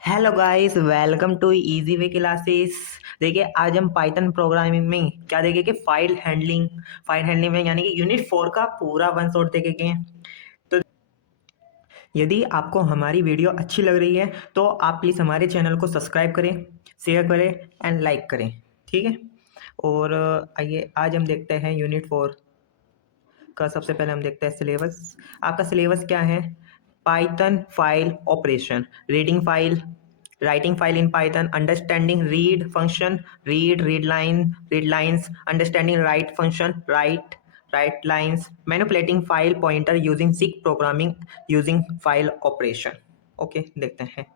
Hello guys, welcome to easy way classes. देखिए, आज हम पाइथन प्रोग्रामिंग में क्या देखेंगे? फाइल हैंडलिंग में यानी कि यूनिट 4 का पूरा वन शॉट देखेंगे। तो यदि आपको हमारी वीडियो अच्छी लग रही है तो आप प्लीज़ हमारे चैनल को सब्सक्राइब करें, शेयर करें एंड लाइक करें। ठीक है। और आइए आज हम देखते हैं यूनिट 4 का। सबसे पहले हम देखते हैं सिलेबस। आपका सिलेबस क्या है? Python file operation, reading file, writing file in python, understanding read function, read lines, understanding write function, write lines, manipulating file pointer using seek programming using file operation। Okay, देखते हैं।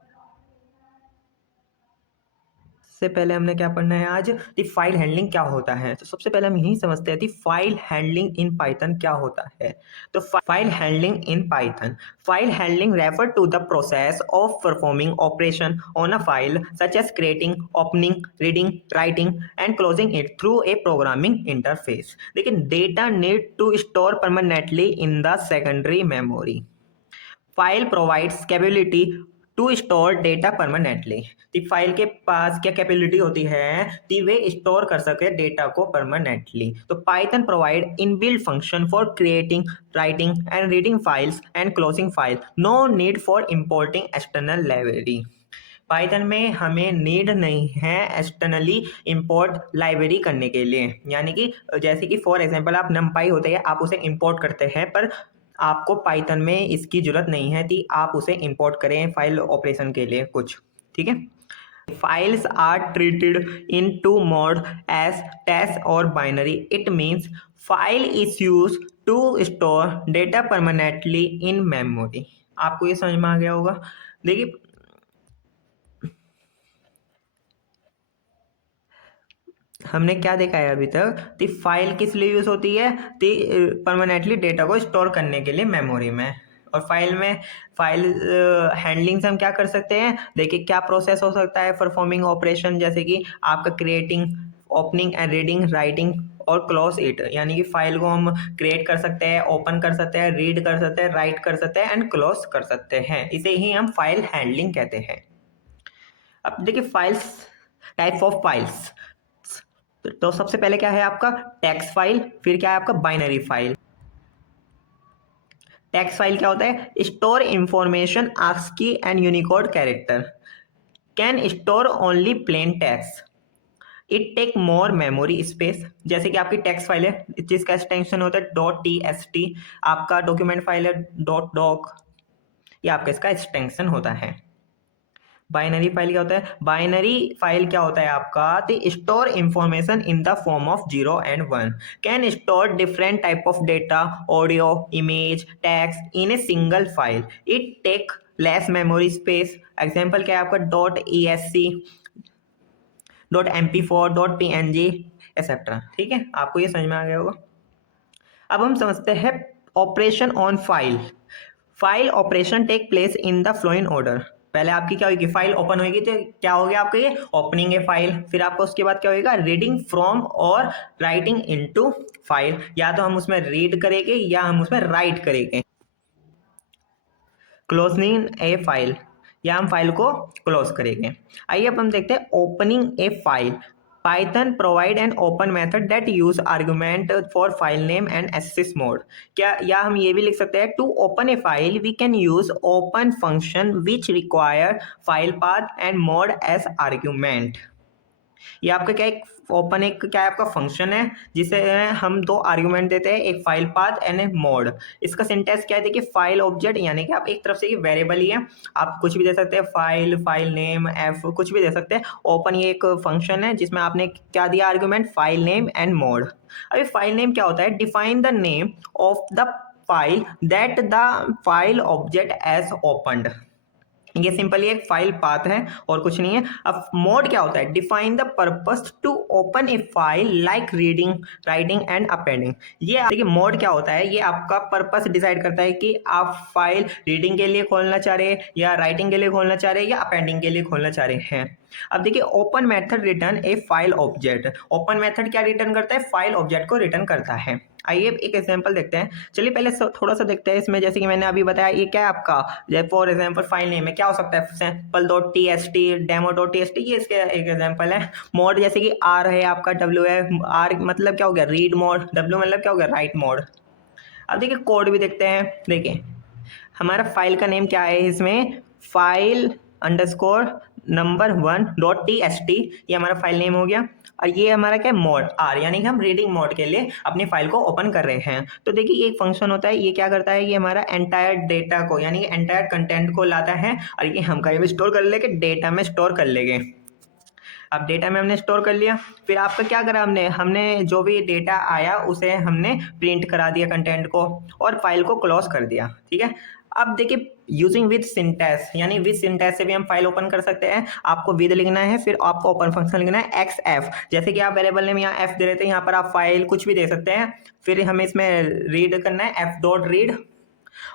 सबसे पहले हमने क्या पढ़ना है आज? दी फाइल हैंडलिंग क्या होता है। तो सबसे पहले हम यही समझते हैं कि फाइल हैंडलिंग इन पाइथन क्या होता है। तो file handling refer to the process of performing operation on a file such as creating, opening, reading, writing and closing it through a programming interface. लेकिन data need to store permanently in the secondary memory. File provides capability to store data permanently. तो file के पास क्या capability होती है कि वे store कर सके डेटा को परमानेंटली। तो Python provide inbuilt function for creating, writing and reading files and closing file. No need for importing external library. Python में हमें नीड नहीं है एक्सटर्नली इंपोर्ट लाइब्रेरी करने के लिए। यानी कि जैसे कि फॉर एग्जांपल आप नमपाई होते हैं, आप उसे इंपोर्ट करते हैं, पर आपको पाइथन में इसकी जरूरत नहीं है कि आप उसे इंपोर्ट करें फाइल ऑपरेशन के लिए कुछ। ठीक है। Files are treated in two mode as text और binary. It means file is use to store data permanently in memory. आपको ये समझ में आ गया होगा। देखिए, हमने क्या देखा है अभी तक? तो फाइल किस लिए यूज होती है? तो परमानेंटली डेटा को स्टोर करने के लिए मेमोरी में। और फाइल हैंडलिंग से हम क्या कर सकते हैं? देखिए, क्या प्रोसेस हो सकता है परफॉर्मिंग ऑपरेशन, जैसे कि आपका creating, opening and reading, writing और क्लोज इट। यानी कि फाइल को हम क्रिएट कर सकते हैं, ओपन कर सकते हैं, रीड कर सकते हैं, राइट कर सकते हैं एंड क्लोज कर सकते हैं। इसे ही हम फाइल हैंडलिंग कहते हैं। अब देखिए, फाइल्स, टाइप ऑफ फाइल्स। तो सबसे पहले क्या है आपका? Text file. फिर क्या है आपका? Binary file. टेक्स्ट फाइल क्या होता है? Store information, ASCII and Unicode character. Can store only plain text. It take more memory space. जैसे कि आपकी टेक्स्ट फाइल है जिसका एक्सटेंशन होता है .txt। आपका डॉक्यूमेंट फाइल है .doc। ये आपका इसका एक्सटेंशन होता है। बाइनरी फाइल क्या होता है? बाइनरी फाइल क्या होता है आपका? तो store information in the form of 0 and 1। Can store different type of data, audio, image, text in a single file. It take less memory space. Example क्या है आपका? .esc, .mp4, .png etcetera. ठीक है, आपको ये समझ में आ गया होगा। अब हम समझते हैं operation on file. File operation take place in the following order. पहले आपकी क्या होगी? फाइल ओपन होगी तो क्या हो गया आपका? ये ओपनिंग है फाइल। फिर आपको उसके बाद क्या होगा? रीडिंग फ्रॉम और राइटिंग इनटू फाइल। या तो हम उसमें रीड करेंगे या हम उसमें राइट करेंगे। क्लोजिंग ए फाइल, या हम फाइल को क्लोज करेंगे। आइए अब हम देखते हैं opening a file. Python provide an open method that use argument for file name and access mode. क्या, या हम ये भी लिख सकते हैं to open a file we can use open function which require file path and mode as argument. ये आपका क्या, एक ओपन, एक क्या है आपका फंक्शन है जिसे हम दो आर्गुमेंट देते हैं, एक file path and A mode. इसका सिंटेक्स क्या है? देखिए, फाइल ऑब्जेक्ट यानी कि आप एक तरफ से ये वेरिएबल ही है, आप कुछ भी दे सकते हैं, फाइल नेम, एफ, कुछ भी दे सकते हैं। ओपन ये एक फंक्शन है जिसमें आपने क्या दिया argument? File name and mode. अभी फाइल नेम क्या होता है? Define the name of the file that the file object as opened. ये सिंपली एक फाइल पाथ है और कुछ नहीं है। अब मोड क्या होता है? Define the purpose to open a file like reading, writing and appending. ये देखिए, मोड क्या होता है? ये आपका पर्पस डिसाइड करता है कि आप फाइल रीडिंग के लिए खोलना चाह रहे हैं या राइटिंग के लिए खोलना चाह रहे हैं या अपेंडिंग के लिए खोलना चाह रहे हैं। अब देखिए, ओपन मेथड रिटर्न ए फाइल ऑब्जेक्ट। ओपन मेथड क्या रिटर्न करता है? फाइल ऑब्जेक्ट को रिटर्न करता है। आइए एक एग्जांपल देखते हैं। चलिए पहले थोड़ा सा देखते हैं इसमें, जैसे कि मैंने अभी बताया ये क्या है आपका, जैसे फॉर एग्जांपल फाइल नेम है, क्या हो सकता है, sample dot T S T, demo dot T S T, ये इसके एक एग्जांपल है। मोड जैसे कि आर है आपका, डब्ल्यू है, आर मतलब क्या हो गया रीड मोड, डब्ल्यू मतलब क्या हो गया राइट मोड। अब देखिए कोड भी देखते हैं। देखिए हमारा फाइल का नेम क्या है इसमें, file underscore number 1 dot T S T, ये हमारा फाइल नेम हो गया। और ये हमारा क्या मोड आर, यानी कि हम रीडिंग मोड के लिए अपनी फाइल को ओपन कर रहे हैं। तो देखिए ये एक फंक्शन होता है, ये क्या करता है, ये हमारा एंटायर डेटा को यानी कि एंटायर कंटेंट को लाता है और ये हम कहीं भी स्टोर कर लेंगे, डेटा में स्टोर कर लेंगे। अब डेटा में हमने स्टोर कर लिया, फिर आपका क्या करा हमने हमने जो भी डेटा आया उसे हमने प्रिंट करा दिया कंटेंट को और फाइल को क्लोज कर दिया। ठीक है, अब देखिए यूजिंग विद सिंटैक्स, यानी विद सिंटैक्स से भी हम फाइल ओपन कर सकते हैं। आपको विद लिखना है, फिर आपको ओपन फंक्शन लिखना है एक्स एफ, जैसे कि आप वेरिएबल नेम यहाँ एफ दे रहे थे, यहाँ पर आप फाइल कुछ भी दे सकते हैं। फिर हमें इसमें रीड करना है एफ डॉट रीड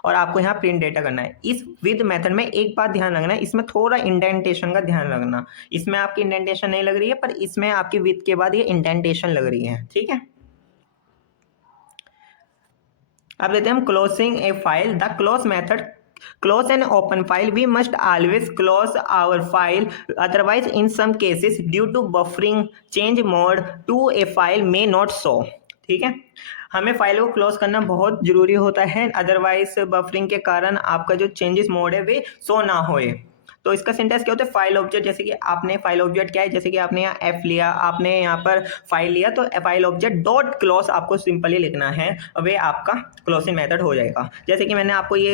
और आपको यहाँ प्रिंट डेटा करना है। इस विद मेथड में एक बात ध्यान रखना है, इसमें थोड़ा इंडेंटेशन का ध्यान रखना। इसमें आपकी इंडेंटेशन नहीं लग रही है, पर इसमें आपकी विद के बाद ये इंडेंटेशन लग रही है। ठीक है, अब लेते हैं हम closing A file. The close method close an open file, we must always close our file, otherwise in some cases due to buffering change mode to a file may not show। ठीक है, हमें file को close करना बहुत जरूरी होता है, otherwise buffering के कारण आपका जो चेंजेस मोड है वे शो ना होए। तो इसका सिंटेक्स क्या होता है, फाइल ऑब्जेक्ट, जैसे कि आपने फाइल ऑब्जेक्ट क्या है, जैसे कि आपने यहाँ एफ लिया, आपने यहाँ पर फाइल लिया, तो फाइल ऑब्जेक्ट डॉट क्लोज आपको सिंपली लिखना है, वे आपका क्लोजिंग मेथड हो जाएगा। जैसे कि मैंने आपको ये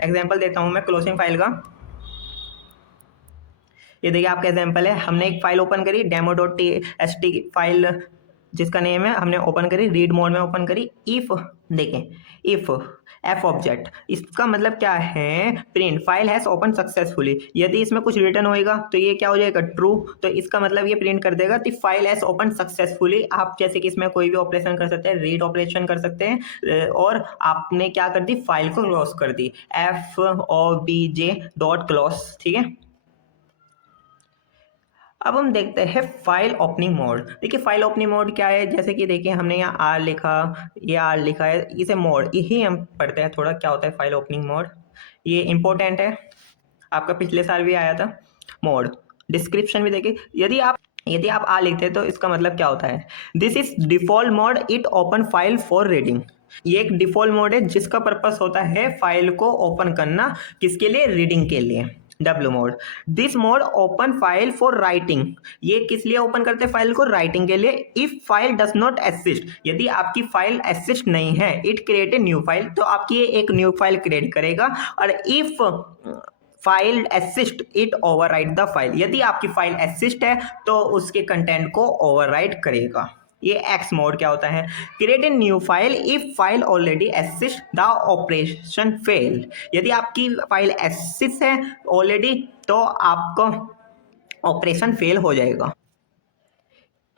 एग्जांपल देता हूं मैं क्लोजिंग फाइल का। ये देखिए आपका एग्जांपल है, हमने एक फाइल ओपन करी demo dot T S T file जिसका नेम है, हमने ओपन करी, रीड मोड में ओपन करी। इफ देखें इफ एफ ऑब्जेक्ट, इसका मतलब क्या है, print file has open successfully. यदि इसमें कुछ रिटर्न होएगा तो ये क्या हो जाएगा ट्रू, तो इसका मतलब ये प्रिंट कर देगा कि फाइल हैज ओपन सक्सेसफुली। आप जैसे कि इसमें कोई भी ऑपरेशन कर सकते हैं, रीड ऑपरेशन कर सकते हैं, और आपने क्या कर दी, फाइल को क्लोज कर दी, F O B J dot close. ठीक है, अब हम देखते हैं फाइल ओपनिंग मोड। देखिए फाइल ओपनिंग मोड क्या है, जैसे कि देखिए हमने यहाँ आर लिखा, ये आर लिखा है, इसे मोड यही हम पढ़ते हैं थोड़ा क्या होता है फाइल ओपनिंग मोड। ये इंपॉर्टेंट है, आपका पिछले साल भी आया था। मोड डिस्क्रिप्शन भी देखिए, यदि आप आ लिखते हैं तो इसका मतलब क्या होता है, this is default mode, it open file for reading. ये एक डिफॉल्ट मोड है जिसका पर्पस होता है फाइल को ओपन करना, किसके लिए, रीडिंग के लिए। W mode, this mode open file for writing, ये किस लिए ओपन करते हैं फाइल को, राइटिंग के लिए। If file does not assist, यदि आपकी फाइल एसिस्ट नहीं है, it create a new file, तो आपकी एक न्यू फाइल क्रिएट करेगा। और if file assist it overwrite the file, यदि आपकी फाइल एसिस्ट है तो उसके कंटेंट को ओवरराइट करेगा। ये एक्स मोड क्या होता है, create a new file if file already assist the operation fail, यदि आपकी फाइल एसिस्ट है ऑलरेडी तो आपका ऑपरेशन फेल हो जाएगा।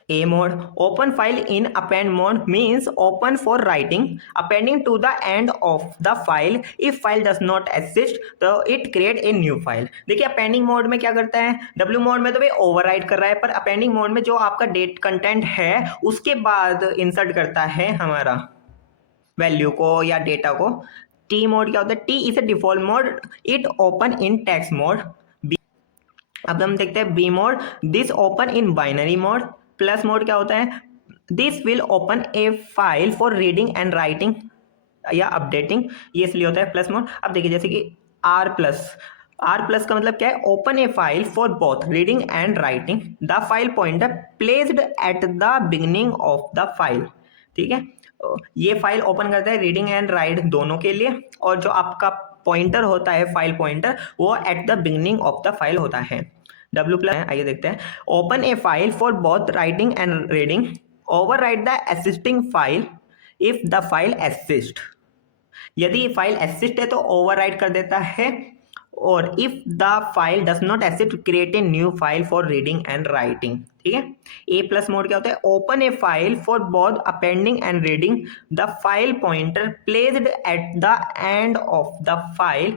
A mode, open file in append mode means open for writing, appending to the end of the file. If file does not exist तो it create a new file। देखिए appending mode में क्या करता है, W mode में तो वे override कर रहा है, पर appending mode में जो आपका डेट कंटेंट है उसके बाद इंसर्ट करता है हमारा वैल्यू को या डेटा को। T मोड क्या होता है, T is a default mode, it open in text mode. अब हम देखते हैं B mode, this open in binary mode. Plus mode क्या होता है, this will open a file for reading and writing या अपडेटिंग, ये इसलिए होता है प्लस मोड। अब देखिए जैसे कि आर प्लस का मतलब क्या है, open a file for both reading and writing, the file pointer placed at the beginning of the file. ठीक है, ये फाइल ओपन करता है रीडिंग एंड राइट दोनों के लिए, और जो आपका पॉइंटर होता है फाइल पॉइंटर वो at the beginning of the file होता है। डब्ल्यू प्लस, आइए देखते हैं, open a file for both writing and reading, overwrite the existing file if the file exist, यदि फाइल एसिस्ट है तो ओवरराइट कर देता है, और if the file does not exist create a new file for reading and writing. ठीक है, A plus mode क्या होता है, open a file for both appending and reading, the file pointer placed at the end of the file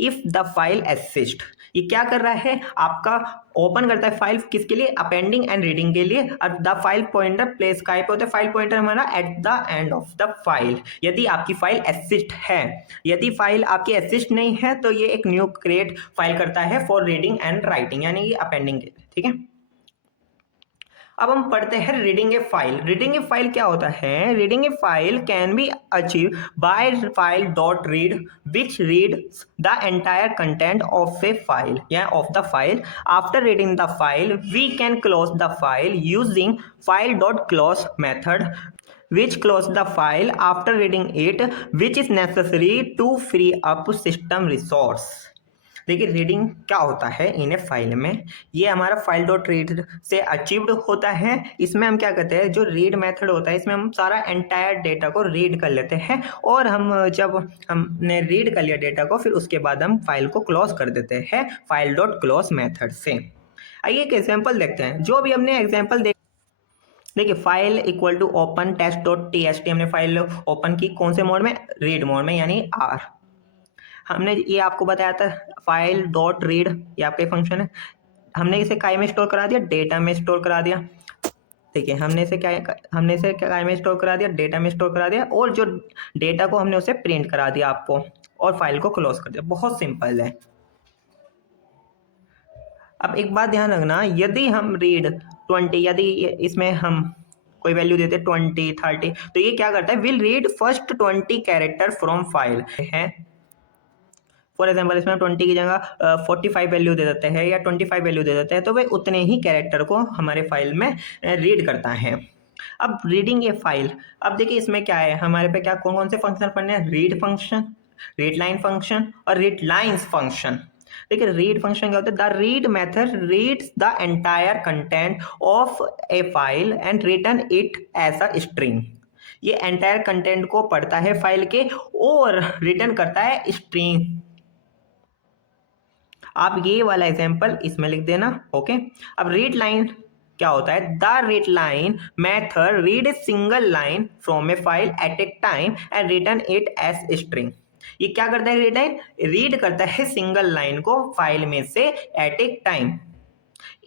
if the file assist, ये क्या कर रहा है, आपका ओपन करता है फाइल किसके लिए, अपेंडिंग एंड रीडिंग के लिए। और द फाइल पॉइंटर प्लेस कहाँ पे होता है, फाइल पॉइंटर हमारा at the end of the file, यदि आपकी फाइल एसिस्ट है। यदि फाइल आपकी एसिस्ट नहीं है तो ये एक न्यू क्रिएट फाइल करता है फॉर रीडिंग एंड राइटिंग, यानी कि अपेंडिंग, ठीक है। अब हम पढ़ते हैं reading a file. Reading a file क्या होता है, reading a file can be achieve by file dot read which reads the entire content of a file या of the file. After reading the file we can close the file using file dot close method which close the file after reading it, which is necessary to free up system resource। देखिए reading क्या होता है इन ए file में, ये हमारा file dot read से achieved होता है। इसमें हम क्या करते हैं, जो रीड मेथड होता है इसमें हम सारा एंटायर डेटा को रीड कर लेते हैं, और हम जब हमने रीड कर लिया डेटा को फिर उसके बाद हम फाइल को क्लोज कर देते हैं फाइल डॉट क्लोज मेथड से। आइए एक एग्जाम्पल देखते हैं। जो भी हमने एग्जाम्पल देखिए file equal to open test dot T हमने फाइल ओपन की कौन से मोड में, रीड मोड में, यानी आर। हमने ये आपको बताया था फाइल डॉट रीड, ये आपका फंक्शन है। हमने इसे काय में स्टोर करा दिया, डेटा में स्टोर करा दिया। देखिए हमने इसे काय में स्टोर करा दिया, डेटा में स्टोर करा दिया, और जो डेटा को हमने उसे प्रिंट करा दिया आपको, और फाइल को क्लोज कर दिया। बहुत सिंपल है। अब एक बात ध्यान रखना, यदि हम रीड 20, यदि इसमें हम कोई वैल्यू देते 20 30, तो ये क्या करता है, will read first 20 character from file है। फॉर एग्जाम्पल इसमें 20 की जगह 45 वैल्यू दे देते हैं या 25 वैल्यू दे देते हैं, तो वे उतने ही कैरेक्टर को हमारे फाइल में रीड करता है। अब रीडिंग ए फाइल, अब देखिए इसमें क्या है, हमारे पे क्या कौन कौन से फंक्शन पढ़ने हैं, read function, read line function और रीड लाइन्स फंक्शन। देखिए रीड फंक्शन क्या होता है, the read method reads the entire content of a file and return it as a string. ये एंटायर कंटेंट को पढ़ता है फाइल के और रिटर्न करता है स्ट्रिंग। आप ये वाला एग्जाम्पल इसमें लिख देना, ओके। अब रीड लाइन क्या होता है, the read line method read a single line from a file at a time and return it as string. ये क्या करता है, रीड लाइन रीड करता है सिंगल लाइन को फाइल में से at a time.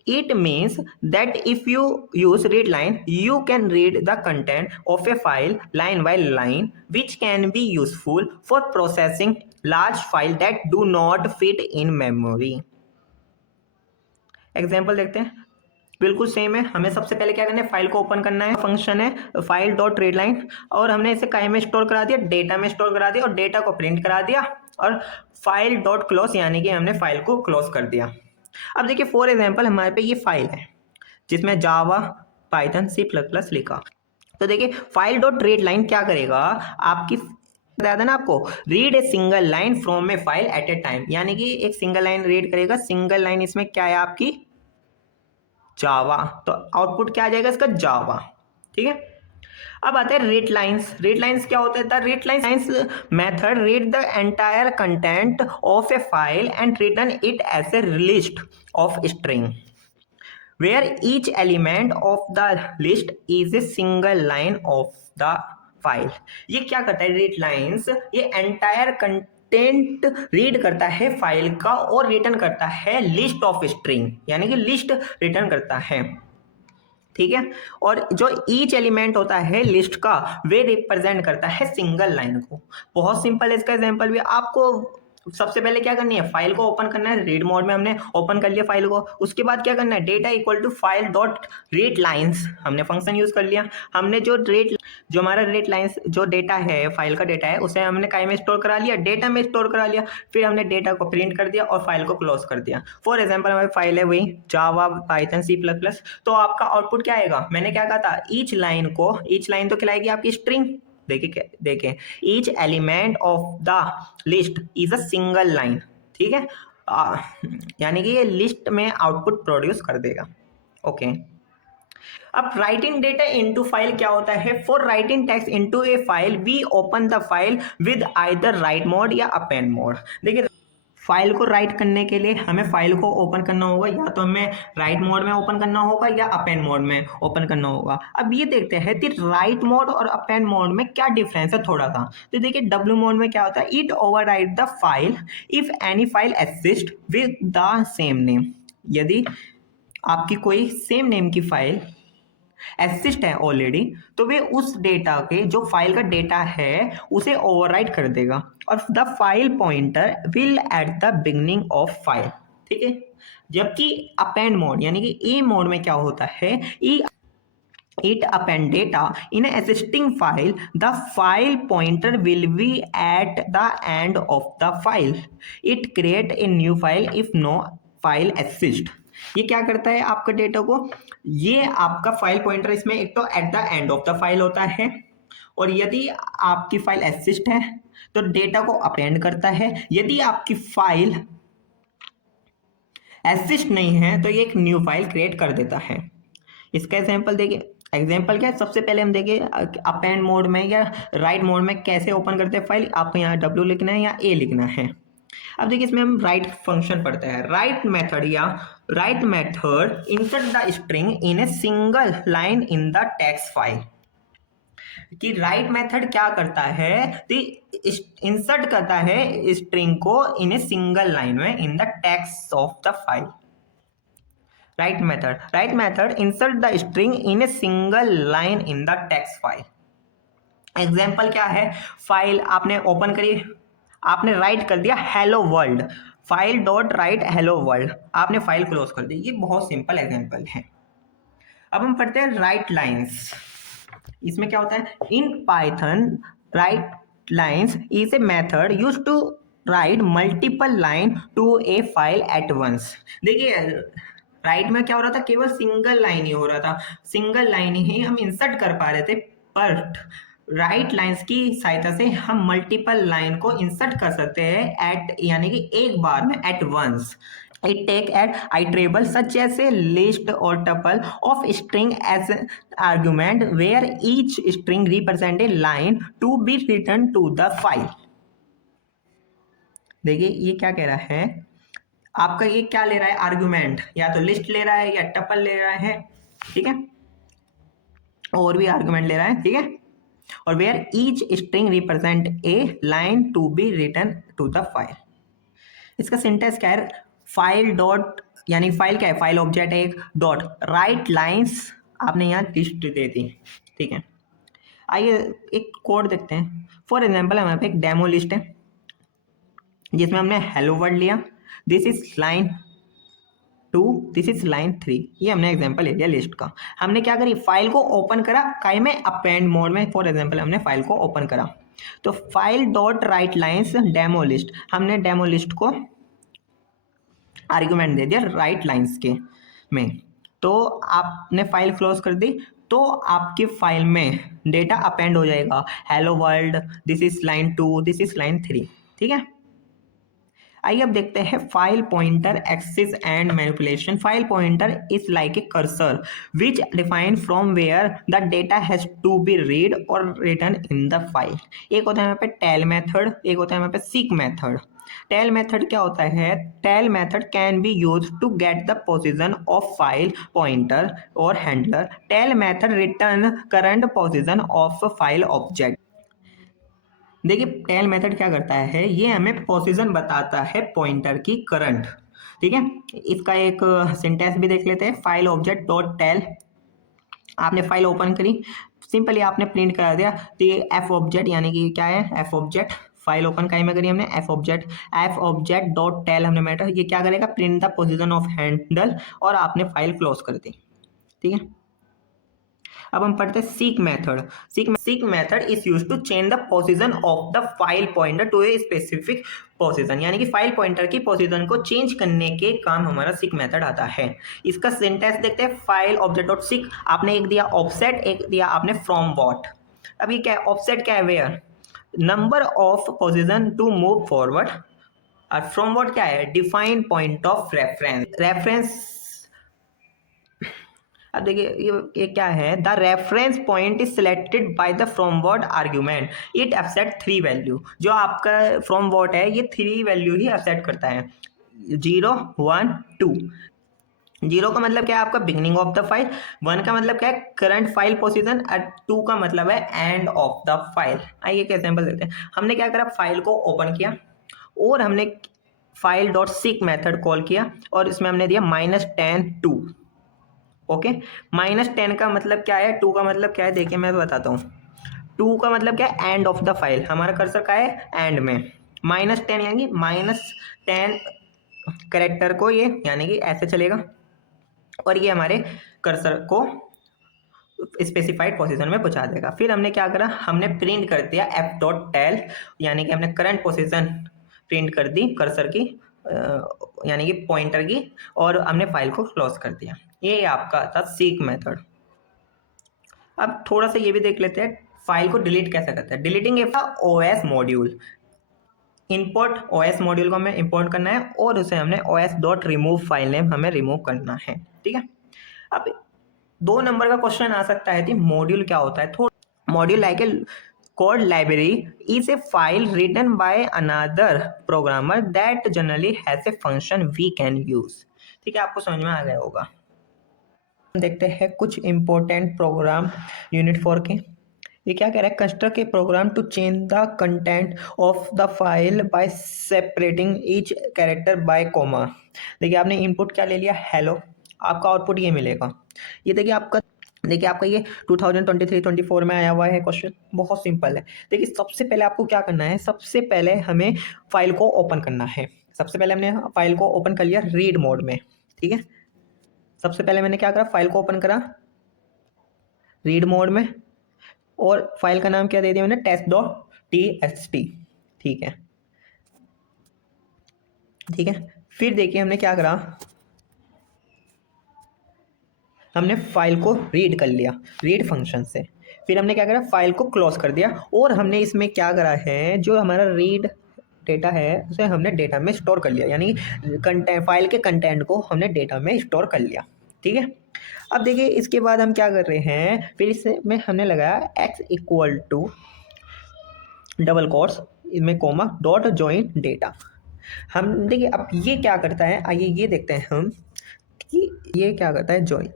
It means that if you use read line, you can read the content of a file line by line, which can be useful for processing large files that do not fit in memory। Example देखते हैं, बिल्कुल same है। हमें सबसे पहले क्या करना है, फाइल को ओपन करना है। फंक्शन है फाइल डॉट रीड लाइन, और हमने इसे काय में स्टोर करा दिया, डेटा में स्टोर करा दिया, और डेटा को प्रिंट करा दिया, और फाइल डॉट क्लोज यानी कि हमने फाइल को क्लोज कर दिया। अब देखिए फॉर एग्जाम्पल हमारे पे ये फाइल है जिसमें जावा पाइथन C++ लिखा। तो देखिए फाइल डॉट रीड लाइन क्या करेगा, आपकी बताया था ना आपको, read a single line from a file at a time, यानी कि एक सिंगल लाइन रीड करेगा। सिंगल लाइन इसमें क्या है आपकी, जावा, तो आउटपुट क्या आ जाएगा इसका, जावा, ठीक है। अब आता है रीड लाइन्स। रीड लाइन्स क्या होता है, the read lines method read the entire content of a file and return it as a list of string where each element of the list is a single line of the file. ये क्या करता है read lines, ये entire content read करता है file का और return करता है लिस्ट ऑफ स्ट्रिंग, यानी कि लिस्ट रिटर्न करता है, ठीक है। और जो ईच एलिमेंट होता है लिस्ट का वे रिप्रेजेंट करता है सिंगल लाइन को। बहुत सिंपल है इसका एग्जांपल भी। आपको सबसे पहले क्या करनी है, फाइल को ओपन करना है। रीड मोड में हमने ओपन कर लिया फाइल को। उसके बाद क्या करना है, data equal to file dot read lines, हमने फंक्शन यूज कर लिया। हमने जो हमारा रीड लाइन्स जो डेटा है, फाइल का डेटा है, उसे हमने काय में स्टोर करा लिया, डेटा में स्टोर करा लिया। फिर हमने डेटा को प्रिंट कर दिया और फाइल को क्लोज कर दिया। फॉर एग्जाम्पल हमारी फाइल है वही जावा पाइथन C++, तो आपका आउटपुट क्या आएगा, मैंने क्या कहा था, ईच लाइन तो खिलाएगी आपकी स्ट्रिंग। देखें each element of the list is a single line, ठीक है, यानी कि ये लिस्ट में आउटपुट प्रोड्यूस कर देगा, ओके। अब राइटिंग डेटा इनटू फाइल क्या होता है, for writing text into a file we open the file with either write mode या अपेंड मोड। देखिए फाइल को राइट करने के लिए हमें फाइल को ओपन करना होगा, या तो हमें राइट मोड में ओपन करना होगा या अपेंड मोड में ओपन करना होगा। अब ये देखते हैं कि राइट मोड और अपेंड मोड में क्या डिफरेंस है थोड़ा सा। तो देखिए डब्ल्यू मोड में क्या होता है, it overwrite the file if any file exist with the same name. यदि आपकी कोई सेम नेम की फाइल एग्जिस्ट है ऑलरेडी, तो वे उस डेटा के जो फाइल का डेटा है उसे ओवरराइट कर देगा, और the file pointer will at the beginning of file. ठीक है। जबकि अपेंड मोड यानी कि ए मोड में क्या होता है, it append data in an existing file, the file pointer will be at the end of the file. It create a new file if no file exists. ये क्या करता है आपका डेटा को, ये आपका फाइल पॉइंटर इसमें एक तो at the end of the file होता है, और यदि आपकी फाइल एग्जिस्ट है तो डेटा को अपेंड करता है, यदि आपकी फाइल एग्जिस्ट नहीं है तो ये एक न्यू फाइल क्रिएट कर देता है। इसका एग्जांपल देखिए, एग्जांपल क्या है, सबसे पहले हम देखिए अपेंड मोड में या राइट मोड में कैसे ओपन करते हैं फाइल। आपको यहाँ डब्ल्यू लिखना है या ए लिखना है। अब देखिए इसमें हम राइट फंक्शन पढ़ते हैं। राइट मेथड या right method insert the string in a single line in the text file. कि राइट मेथड क्या करता है, इंसर्ट करता है स्ट्रिंग को इन ए सिंगल लाइन में in the text of the file. Right method insert the string in a single line in the text file. Example क्या है, फाइल आपने ओपन करी, आपने राइट कर दिया hello world, file dot right hello world, आपने file close कर दी। ये बहुत सिंपल एग्जाम्पल है। अब हम पढ़ते हैं राइट लाइन्स। इसमें क्या होता है, in Python write lines is a method use to write multiple line to a file at once. देखिए राइट में क्या हो रहा था, केवल सिंगल लाइन ही हो रहा था, सिंगल लाइन ही हम इंसर्ट कर पा रहे थे, बट राइट लाइन्स की सहायता से हम मल्टीपल लाइन को इंसर्ट कर सकते हैं एट यानी कि एक बार में at once. It take an iterable such as a list or tuple of string as an argument where each string represent a line to be written to the file. देखिए ये क्या कह रहा है, आपका ये क्या ले रहा है आर्गुमेंट, या तो लिस्ट ले रहा है या टपल ले रहा है, ठीक है, और भी आर्गुमेंट ले रहा है, ठीक है, और where each string represent a line to be written to the file. इसका सिंटेक्स क्या है, फाइल डॉट यानी फाइल क्या है, फाइल ऑब्जेक्ट एक डॉट राइट लाइन्स, आपने यहाँ लिस्ट दे दी, ठीक है। आइए एक कोड देखते हैं। फॉर एग्जांपल हमारे पे एक डेमो लिस्ट है जिसमें हमने हेलो वर्ल्ड लिया, this is line 2, this is line 3, ये हमने एग्जांपल ले लिया लिस्ट का। हमने क्या करी, फाइल को ओपन करा काई में, अपेंड मोड में। फॉर एग्जांपल हमने फाइल को ओपन करा तो file dot write lines demo list, हमने डेमो लिस्ट को आर्गुमेंट दे दिया राइट लाइन्स के में, तो आपने फाइल क्लोज कर दी, तो आपकी फाइल में डेटा अपेंड हो जाएगा, hello world, this is line 2, this is line 3, ठीक है। आइए अब देखते हैं file pointer access and manipulation. File pointer is like a cursor which define from where the data has to be read और written in the file. एक होता है यहाँ पे टेल मेथड, एक होता है यहाँ पे सीक मेथड। टेल मेथड क्या होता है, tell method can be use to get the position of file pointer और handler. Tell method return current position of file object. देखिए टेल मेथड क्या करता है, ये हमें पोजीशन बताता है पॉइंटर की करंट, ठीक है। इसका एक सिंटेक्स भी देख लेते हैं, फाइल ऑब्जेक्ट डॉट टेल। आपने फाइल ओपन करी, सिंपली आपने प्रिंट कर दिया, तो ये एफ ऑब्जेक्ट यानी कि क्या है, एफ ऑब्जेक्ट, फाइल ओपन कहीं में करी हमने, एफ ऑब्जेक्ट डॉट टेल हमने मेथड, ये क्या करेगा, print the position of Henle, और आपने फाइल क्लोज कर दी, ठीक है। अब हम पढ़ते हैं seek method. Seek method is used to change the position of the file pointer to a specific position, यानी कि फाइल पॉइंटर की पोजीशन को चेंज करने के काम हमारा सीक मेथड आता है। इसका सिंटेक्स देखते हैं, फाइल ऑब्जेक्ट डॉट सीक, आपने एक दिया ऑफसेट, एक दिया आपने फ्रॉम व्हाट। अब ये क्या है, ऑफसेट क्या है, where number of position to move forward, और फ्रॉम व्हाट क्या है, define point of reference. Reference अब देखिए ये क्या है, the reference point is selected by the from word argument, it accept 3 value. जो आपका फ्रॉम वर्ड है ये 3 वैल्यू ही एक्सेप्ट करता है, 0 1 2। 0 का मतलब क्या है आपका बिगनिंग ऑफ द फाइल, 1 का मतलब क्या है करंट फाइल पोजीशन, और 2 का मतलब है एंड ऑफ द फाइल। आइए एक एग्जांपल देते हैं। हमने क्या करा, फाइल को ओपन किया और हमने file dot seek method call किया और इसमें हमने दिया -10 2। ओके, -10 का मतलब क्या है, 2 का मतलब क्या है, देखिए मैं बताता हूँ। 2 का मतलब क्या है एंड ऑफ द फाइल, हमारा कर्सर का है एंड में। -10 यानी -10 करेक्टर को ये यानी कि ऐसे चलेगा और ये हमारे कर्सर को स्पेसिफाइड पोजीशन में पहुंचा देगा। फिर हमने क्या करा, हमने प्रिंट कर दिया f.tel, यानी कि हमने करंट पोजीशन प्रिंट कर दी कर्सर की, यानी कि पॉइंटर की, और हमने फाइल को क्लोज कर दिया। ये आपका था सीक मेथड। अब थोड़ा सा ये भी देख लेते हैं फाइल को डिलीट कैसे करते हैं। Deleting a OS module, import OS module को हमें इंपोर्ट करना है और उसे हमने os dot remove file name हमें रिमूव करना है। ठीक है, अब 2 नंबर का क्वेश्चन आ सकता है कि मॉड्यूल क्या होता है। थोड़ा module like a code library is a file written by another programmer that generally has a function we can use. ठीक है, आपको समझ में आ गया होगा। देखते हैं कुछ इंपॉर्टेंट प्रोग्राम यूनिट 4 के। ये क्या कह रहा है, construct a program to change the content of the file by separating each character by comma. देखिए आपने इनपुट क्या ले लिया, हेलो, आपका आउटपुट ये मिलेगा। ये देखिए आपका ये 2023-24 में आया हुआ है क्वेश्चन, बहुत सिंपल है। देखिए सबसे पहले आपको क्या करना है, सबसे पहले हमें फाइल को ओपन करना है। सबसे पहले हमने फाइल को ओपन कर लिया रीड मोड में। ठीक है, सबसे पहले मैंने क्या करा, फाइल को ओपन करा रीड मोड में और फाइल का नाम क्या दे दिया मैंने, test.txt। ठीक है, ठीक है। फिर देखिए हमने क्या करा, हमने फाइल को रीड कर लिया रीड फंक्शन से। फिर हमने क्या करा, फाइल को क्लोज कर दिया और हमने इसमें क्या करा है, जो हमारा रीड डेटा है उसे हमने डेटा में स्टोर कर लिया, यानी कंटेंट फाइल के कंटेंट को हमने डेटा में स्टोर कर लिया। ठीक है, अब देखिए इसके बाद हम क्या कर रहे हैं, फिर इसमें हमने लगाया x equal to double quotes इसमें कोमा डॉट जॉइन डेटा। हम देखिए अब ये क्या करता है, आइए ये देखते हैं हम कि ये क्या करता है, जॉइन।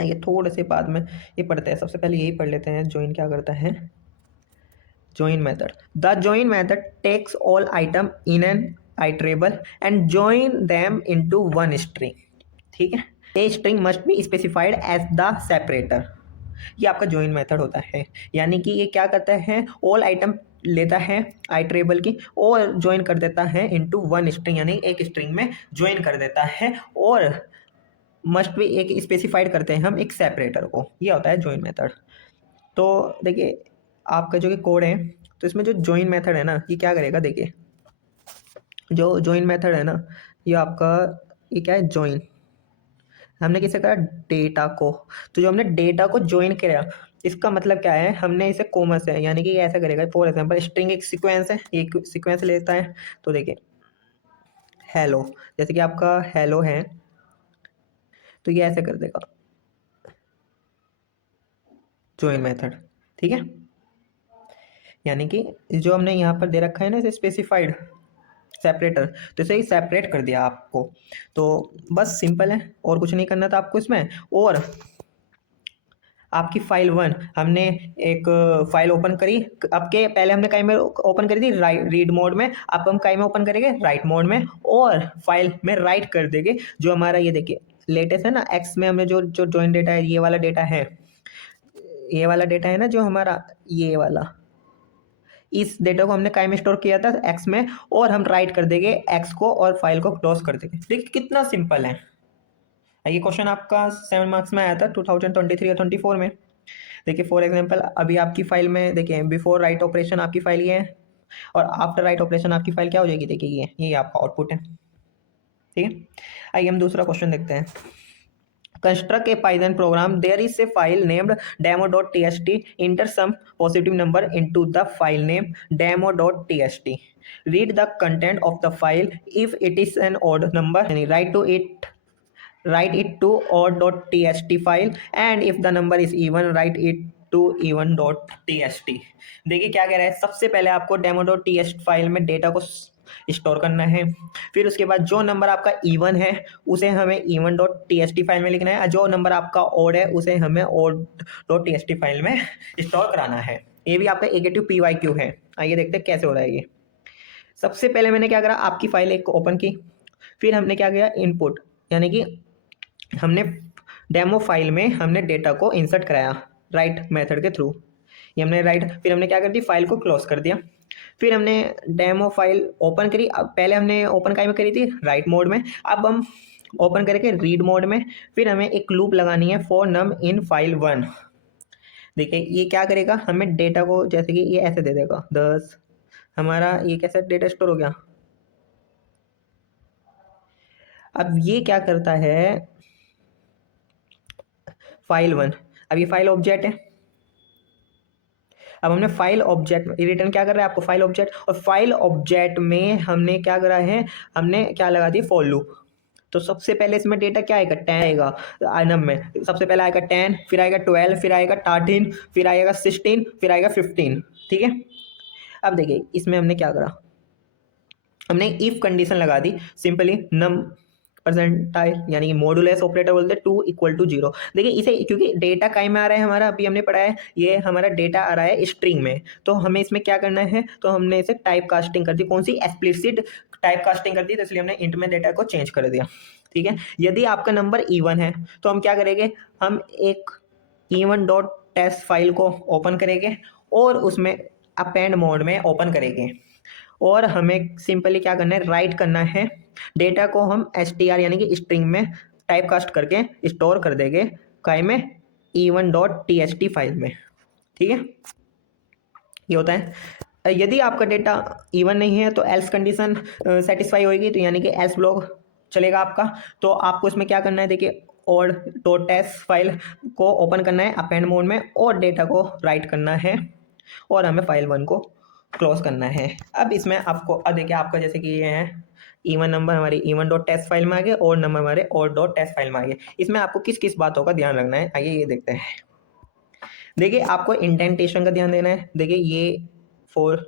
ये थोड़े से बाद में ये पढ़ते हैं, सबसे पहले यही पढ़ लेते हैं जॉइन क्या करता है। join method, the join method takes all item in an iterable and join them into one string। ठीक है, a string must be specified as the separator। ये आपका join method होता है, यानी कि ये क्या करता है, all item लेता है आइट्रेबल की और ज्वाइन कर देता है इनटू वन स्ट्रिंग, यानी एक स्ट्रिंग में ज्वाइन कर देता है, और मस्ट भी एक स्पेसिफाइड करते हैं हम एक सेपरेटर को। ये होता है ज्वाइन मेथड। तो देखिए आपका जो कि कोड है, तो इसमें जो ज्वाइन मेथड है ना, ये क्या करेगा, देखिए जो ज्वाइन मेथड है ना, ये आपका ये क्या है, ज्वाइन हमने किसे करा, डेटा को। तो जो हमने डेटा को ज्वाइन किया, इसका मतलब क्या है, हमने इसे कोमा से, यानी कि ऐसा करेगा। फॉर एग्जांपल स्ट्रिंग एक सीक्वेंस है, ये सीक्वेंस लेता है। तो देखिए हेलो, जैसे कि आपका हेलो है तो ये ऐसे कर देगा ज्वाइन मेथड। ठीक है, यानी कि जो हमने यहाँ पर दे रखा है ना इसे स्पेसिफाइड सेपरेटर, तो इसे ही सेपरेट कर दिया आपको। तो बस सिंपल है, और कुछ नहीं करना था आपको इसमें। और आपकी फाइल 1 हमने एक फाइल ओपन करी, अब के पहले हमने कहीं में ओपन करी थी रीड मोड में, अब हम कहीं में ओपन करेंगे राइट मोड में, और फाइल में राइट कर देंगे जो हमारा ये देखिए लेटेस्ट है ना, एक्स में हमने जो जो जॉइन डेटा है, ये वाला डेटा है, ये वाला डेटा है ना जो हमारा, ये वाला, इस डेटा को हमने कहीं में स्टोर किया था एक्स में, और हम राइट कर देंगे एक्स को और फाइल को क्लोज कर देंगे। देखिए कितना सिंपल है। ये क्वेश्चन आपका 7 मार्क्स में आया था 2023 और 24 में। देखिए फॉर एग्जांपल अभी आपकी फाइल में देखिए बिफोर राइट ऑपरेशन आपकी फाइल ये है, और आफ्टर राइट ऑपरेशन आपकी फाइल क्या हो जाएगी, देखिए ये आपका आउटपुट है। ठीक है, आइए हम दूसरा क्वेश्चन देखते हैं। Construct a Python program. There is a file named demo.txt. Enter some positive number into the file name demo.txt. Read the content of the file. If it is an odd number, write to it write it to or.txt file and if the number is even write it to even.txt। देखिए क्या कह रहा है, सबसे पहले आपको demo.txt file में data को स्टोर करना है, फिर उसके बाद जो नंबर आपका इवन है उसे हमें even.txt फाइल में लिखना है, और जो नंबर आपका ओड है उसे हमें odd.txt फाइल में स्टोर कराना है। ये भी आपका एकेटिव PYQ है। आइए देखते हैं कैसे हो रहा है ये। सबसे पहले मैंने क्या करा, आपकी फाइल एक ओपन की, फिर हमने क्या किया, इनपुट यानी कि हमने डेमो फाइल में हमने डेटा को इंसर्ट कराया राइट मेथड के थ्रू। ये हमने राइट, फिर हमने क्या कर दी, फाइल को क्लोज कर दिया। फिर हमने डेमो फाइल ओपन करी। अब पहले हमने ओपन काय में करी थी, राइट मोड में, अब हम ओपन करके रीड मोड में। फिर हमें एक लूप लगानी है फॉर नम इन फाइल 1। देखिए ये क्या करेगा, हमें डेटा को जैसे कि ये ऐसे दे देगा 10, हमारा ये कैसे डेटा स्टोर हो गया। अब ये क्या करता है, फाइल 1, अब ये फाइल ऑब्जेक्ट है। अब हमने फाइल ऑब्जेक्ट रिटर्न क्या कर रहा है आपको, फाइल ऑब्जेक्ट, और फाइल ऑब्जेक्ट में हमने क्या करा है, हमने क्या लगा दी, फॉर लूप। तो सबसे पहले इसमें डेटा क्या आएगा, 10 आएगा आइनम में। सबसे पहले आएगा 10, फिर आएगा 12, फिर आएगा 13, फिर आएगा 16, फिर आएगा 15। ठीक है। अब देखिए इसमें हमने क्या करा, हमने इफ कंडीशन लगा दी सिंपली नम परसेंटाइल यानी कि मॉडुलस ऑपरेटर बोलते हैं 2 इक्वल टू 0। देखिए इसे क्योंकि डेटा काय में आ रहा है हमारा, अभी हमने पढ़ा है ये हमारा डेटा आ रहा है स्ट्रिंग में, तो हमें इसमें क्या करना है, तो हमने इसे टाइप कास्टिंग कर दी, कौन सी, एक्सप्लिसिट टाइप कास्टिंग कर दी, तो इसलिए हमने इंट में डेटा को चेंज कर दिया। ठीक है। यदि आपका नंबर इवन है तो हम क्या करेंगे, हम एक इवन डॉट टेस्ट फाइल को ओपन करेंगे और उसमें अपेंड मोड में ओपन करेंगे, और हमें सिंपली क्या करना है, राइट करना है डेटा को हम str यानी कि स्ट्रिंग में टाइप कास्ट करके स्टोर कर देंगे काय में, even.txt फाइल में। ठीक है, ये होता है। यदि आपका डेटा इवन नहीं है तो एल्स कंडीशन सेटिस्फाई होगी, तो यानी कि एल्स ब्लॉक चलेगा आपका। तो आपको इसमें क्या करना है, देखिए और डॉट टेस्ट फाइल को ओपन करना है अपेंड मोड में, और डेटा को राइट करना है, और हमें फाइल 1 को क्लोज करना है। अब इसमें आपको अब देखिए आपका जैसे कि ये है इवन नंबर हमारे इवन डॉट टेस्ट फाइल में आ गए, और नंबर हमारे और डॉट टेस्ट फाइल में आ गए। इसमें आपको किस किस बातों का ध्यान रखना है, आइए ये देखते हैं। देखिए आपको इंडेंटेशन का ध्यान देना है। देखिए ये फॉर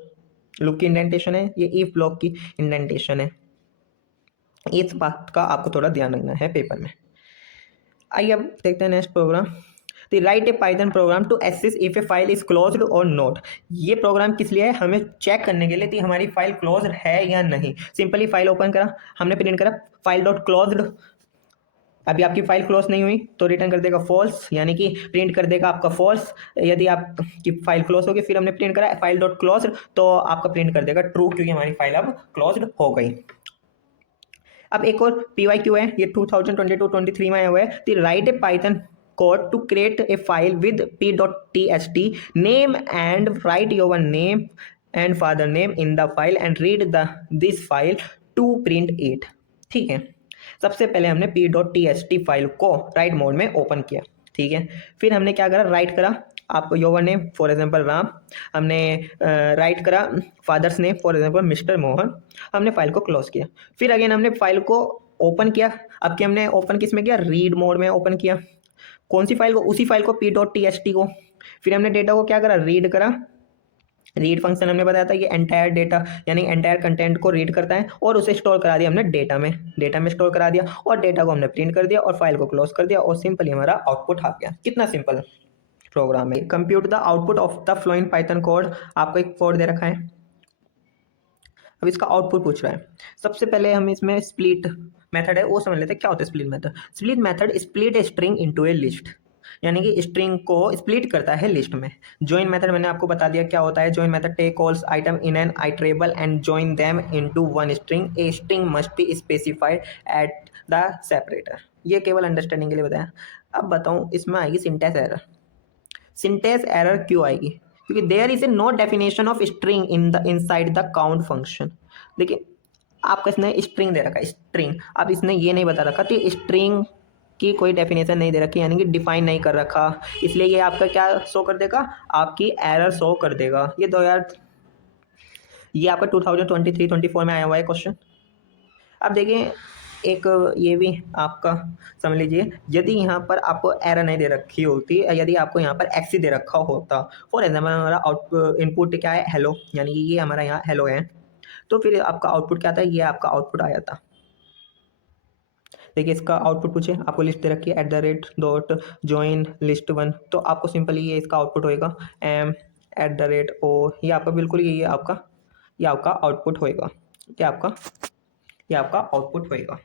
लूप की इंडेंटेशन है, ये इफ ब्लॉक की इंडेंटेशन है। इस बात का आपको थोड़ा ध्यान रखना है पेपर में। आइए अब देखते हैं नेक्स्ट प्रोग्राम। तो write a Python program to assess if a file is closed और नॉट। ये प्रोग्राम किस लिए है, हमें चेक करने के लिए कि हमारी फाइल क्लोज है या नहीं। सिंपली फाइल ओपन करा, हमने प्रिंट करा फाइल डॉट क्लोज्ड, अभी आपकी फाइल क्लोज नहीं हुई तो रिटर्न कर देगा फॉल्स, यानी कि प्रिंट कर देगा आपका फॉल्स। यदि आपकी फाइल क्लोज होगी, फिर हमने प्रिंट करा फाइल डॉट क्लोज, तो आपका प्रिंट कर देगा ट्रू, क्योंकि हमारी फाइल अब क्लोज हो गई। अब एक और PYQ है, ये 2022-23 में आया हुआ है। Write a Python code to create a file with p.txt name and write your name and father name in the file and read this file to print it. ठीक है, सबसे पहले हमने p.txt फाइल को राइट मोड में open किया। ठीक है, फिर हमने क्या करा, राइट करा आपको your name for example Ram, हमने राइट करा father's name for example mister Mohan, हमने फाइल को क्लोज किया। फिर अगेन हमने फाइल को ओपन किया। अब क्या हमने ओपन किस में किया, रीड मोड में ओपन किया। कौन सी फाइल को, उसी फाइल को p.txt को। फिर हमने डेटा को क्या करा, रीड करा। रीड फंक्शन हमने बताया था, ये एंटायर डेटा यानी एंटायर कंटेंट को रीड करता है, और उसे स्टोर करा दिया हमने डेटा में स्टोर करा दिया, और डेटा को हमने प्रिंट कर दिया और फाइल को क्लोज कर दिया, और सिंपली हमारा आउटपुट आ गया। कितना सिंपल प्रोग्राम है। Compute the output of the flowing Python code, आपको एक कोड दे रखा है, अब इसका आउटपुट पूछ रहा है। सबसे पहले हम इसमें स्प्लिट मेथड है वो समझ लेते हैं, क्या होता है split method. Split method split a string into A list, यानी कि स्ट्रिंग को स्प्लिट करता है लिस्ट में। जॉइन मेथड मैंने आपको बता दिया क्या होता है। Join method take calls item in an iterable and join them into one string, a string must be specified at the separator. ये केवल अंडरस्टैंडिंग के लिए बताया। अब बताऊं इसमें आएगी सिंटैक्स एरर। सिंटैक्स एरर क्यों आएगी, क्योंकि there is a no definition of string in the inside the count function. देखिए आपका इसने स्ट्रिंग दे रखा है, स्ट्रिंग, अब इसने ये नहीं बता रखा कि स्ट्रिंग की कोई डेफिनेशन नहीं दे रखी, यानी कि डिफाइन नहीं कर रखा, इसलिए ये आपका क्या शो कर देगा, आपकी एरर शो कर देगा। ये 2000 ये आपका 2023-24 में आया हुआ है क्वेश्चन। अब देखिए एक ये भी आपका समझ लीजिए, यदि यहाँ पर आपको एरर नहीं दे रखी होती, यदि आपको यहाँ पर एक्स दे रखा होता, फॉर एग्जाम्पल हमारा आउट इनपुट क्या है, हेलो, यानी कि ये हमारा यहाँ हेलो है, तो फिर आपका आउटपुट क्या था, ये आपका आउटपुट आया था। देखिए इसका आउटपुट पूछे, आपको लिस्ट दे रखी है @.join list1, तो आपको सिंपली ये इसका आउटपुट होएगा m@o, ये आपका बिल्कुल ये आपका आउटपुट होएगा, ये आपका आउटपुट होएगा।